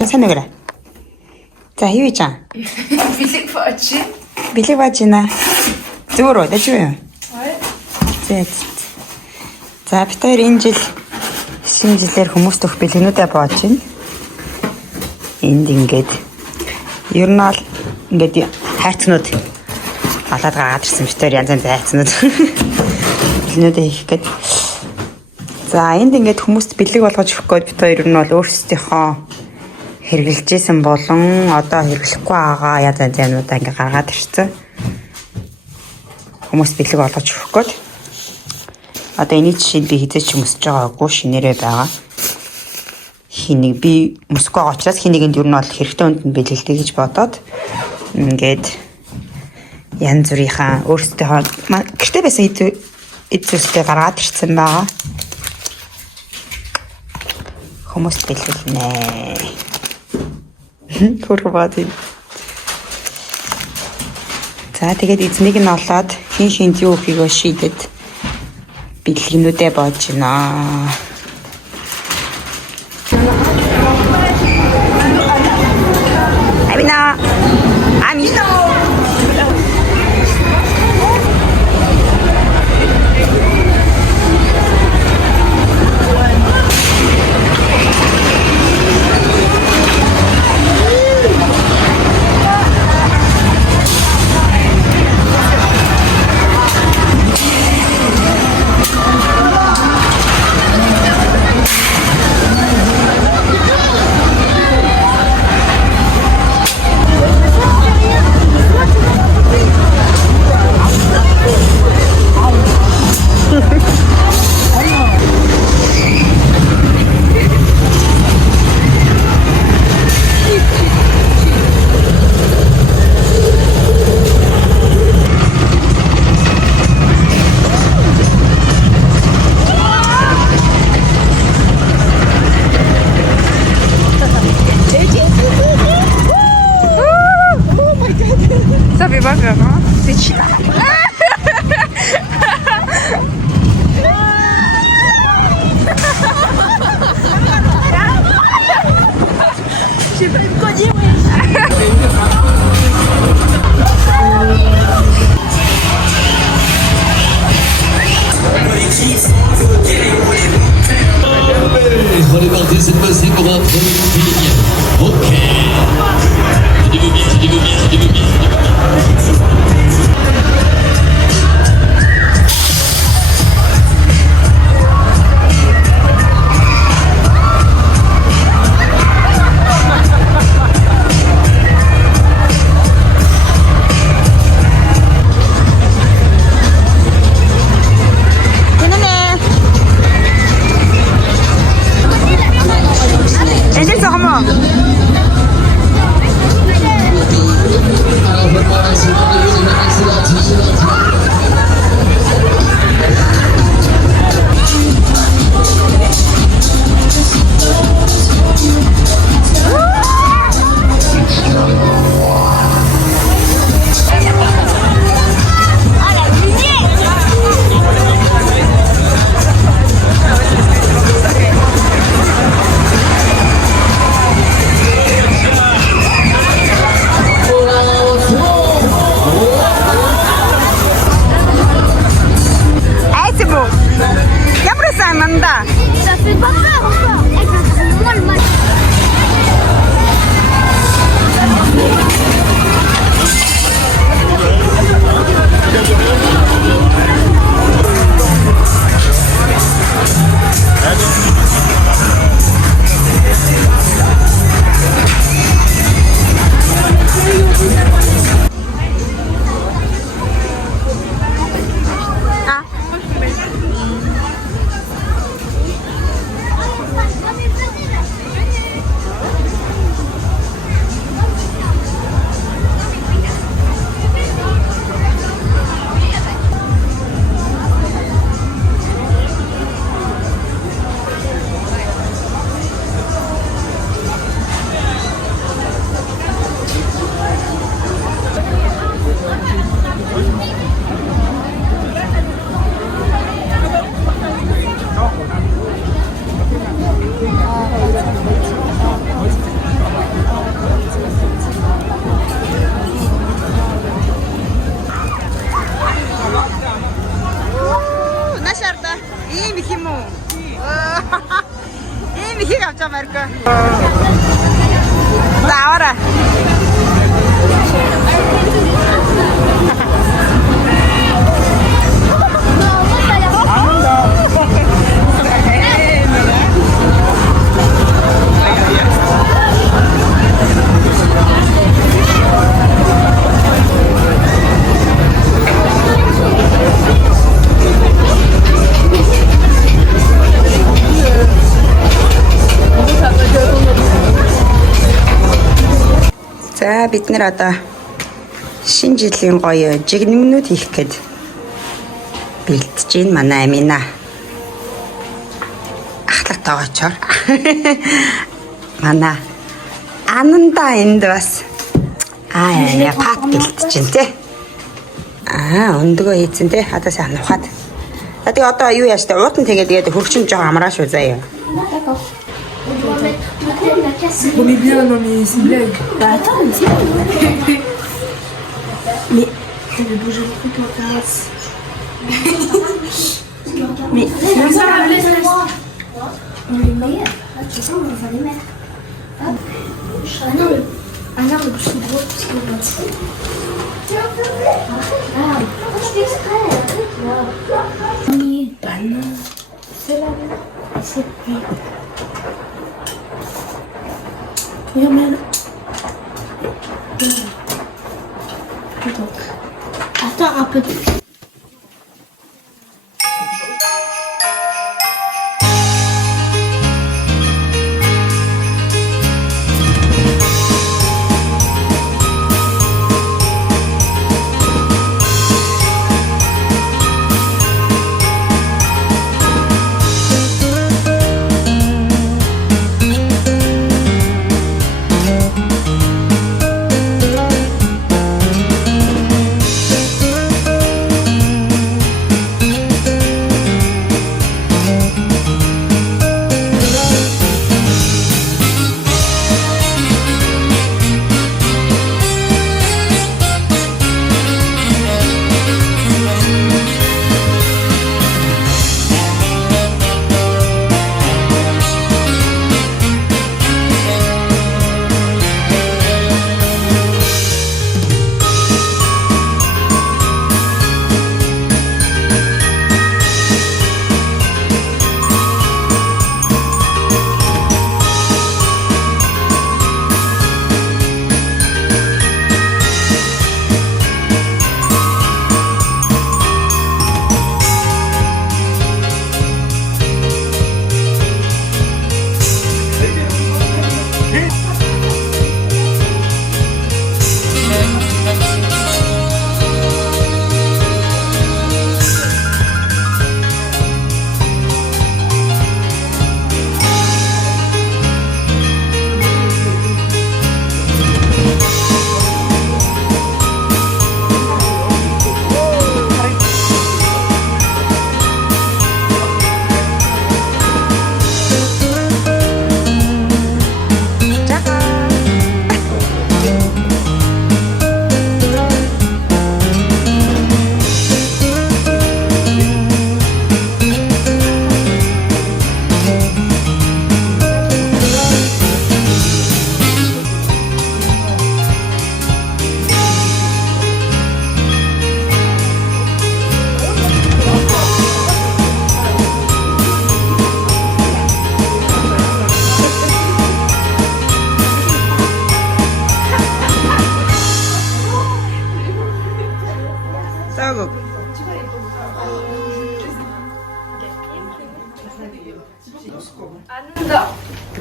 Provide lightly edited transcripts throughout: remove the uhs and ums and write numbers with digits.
Сайн уу. За юу хийж байгаа? Бэлэг бооч. Бэлэг бааж байна. Зүгээр үү? Дэж юу юм? Зээ. За бид хоёр энэ жил шинэ жилээр хүмүүст өгөх бэлгэнүүдээ боож байна. Энд ингээд ер нь бол ингээд хайрцнууд болоод гараад ирсэн бид хоёр янз янз хайрцнууд бэлгэнүүдээ хийх гээд. За энд ингээд хүмүүст бэлэг болгож өгөх гээд бид хоёр ер нь бол өөрсдийнхөө хэрэгжилжсэн болон одоо хэрэглэхгүй байгаа янз янзуудаа ингээд гаргаад ирсэн. Хүмүүс бэлэг болгож өгөх гээд. Одоо энэ жишээд би хизээч өмсөж байгаагүй шинээрээ байгаа. Хэнийг би өмсөхгүй байгаа учраас хэнийг нь ер нь бол хэрэгтэй хүнд нь бэлгэлдэг гэж бодоод ингээд янз бүрийнхаа өөрсдийнхөө гэртээ байсан эд зүйлсээ гаргаад ирсэн байгаа. Хүмүүс бэлгэлнэ. Хөрвөөд. За тэгээд эзнийг нь олоод хин хинд юу хийгөө шийдэд бэлгэнүүдээ боож байна. Амина. За бид нэр одоо шинэ жилийн гоё жигнэмнүүд хийх гээд бэлтэж байна манай Амина. Ахлах тоогоочоор. Манай Ананда энд бас яа пат бэлтэж байна те. Өндгөө хийцэн те. Одоо сайн ухаад. За тэгээ одоо юу яаж та уутан тэгээд хөргөчн жоо амраа шүү заяа. On est bien, non mais c'est une blague. Bah attends, mais c'est bon. Mais je vais bouger le truc en terrasse. Mais c'est même ça la maîtresse. On les met. Ah, tu sais, on va les mettre. Hop. Ah non, le plus gros, parce qu'on va dessus. Ah, je fais exprès. Bah non. C'est la même. C'est vrai. Regarde, mais... Attends un peu.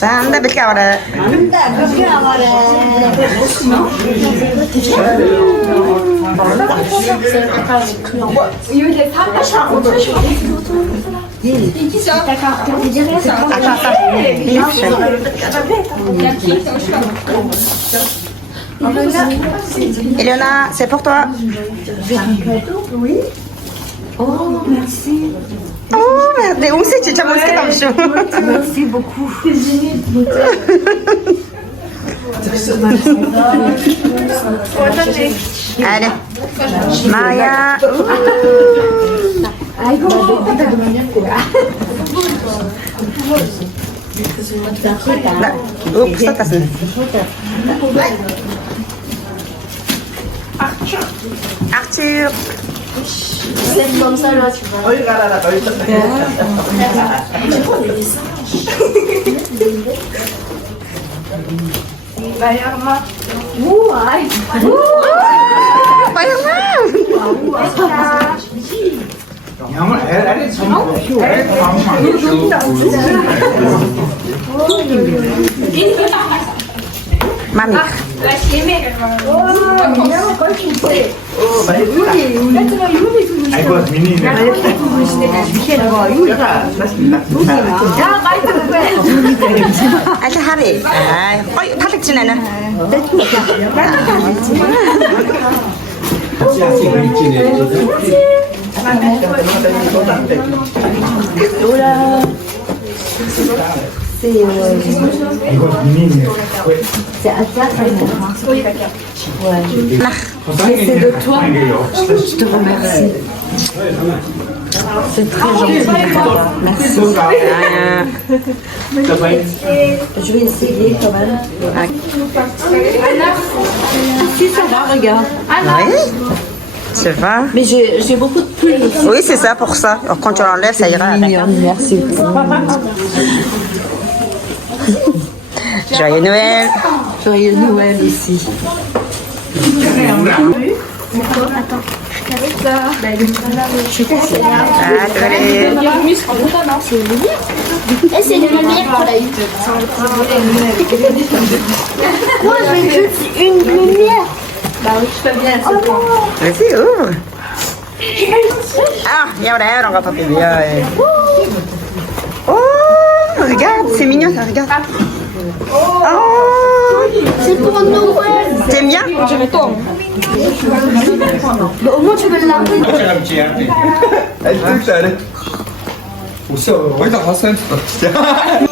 자, 안다 몇 개 와라. Eleona, c'est pour toi. Oui. Oh, merci. Oh, merde, où c'est que tu as mangé comme ça? Merci beaucoup. C'est génial. Allez, Maria. Oups, ça passe. Arthur. C'est comme ça là, tu vois. Mami. 아저 하리. 어이 탈락 지나나. C'est à toi, ça. C'est de toi. Je te remercie. C'est très gentil. Merci. Je vais essayer quand même. Si ça va, regarde. Oui. Ça va. Mais j'ai beaucoup de plumes aussi. Oui, c'est ça pour ça. Alors, quand tu l'enlèves, ça ira. Mignonne, merci. Joyeux Noël. Joyeux Noël ici. Ah, désolé. Et c'est les lumières qu'on a eu. Moi, j'ai juste une lumière. Vas-y, ouvre. Ah, il y a l'air, on va pas payer. Oh, regarde, c'est mignon, ça, regarde. Oh, C'est pour Noël. t'aimes bien? Bah, au moins, tu veux l'arrêter. 아니 뜰 잘해. 벌써 거의 다 봤어요. 진짜.